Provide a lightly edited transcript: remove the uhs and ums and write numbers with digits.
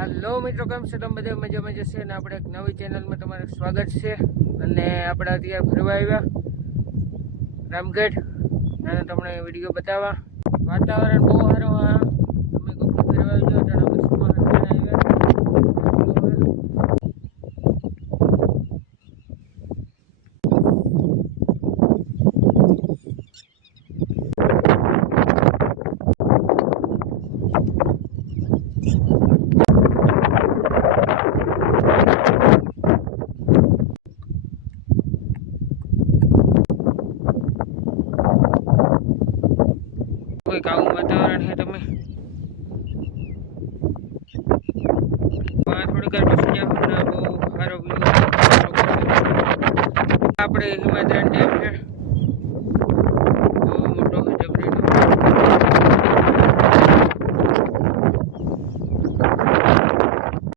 Hello મિત્રો, કેમ છો તમે બધા? મજામાં જશે ને આપણે એક નવી ચેનલમાં તમારું સ્વાગત છે. અને આપણે અત્યારે ફરવા આવ્યા રામગઢ અને તમને વિડીયો બતાવવા. વાતાવરણ બહુ સારું. તમે કોઈ ફરવા આવજો તો અમે સમાન આવ્યા. કોઈ આવું વાતાવરણ છે તમે થોડીક વાર પછી જાવ ને બહુ સારો વ્યૂ આપણે હિમાદ્રન ડેમ છે.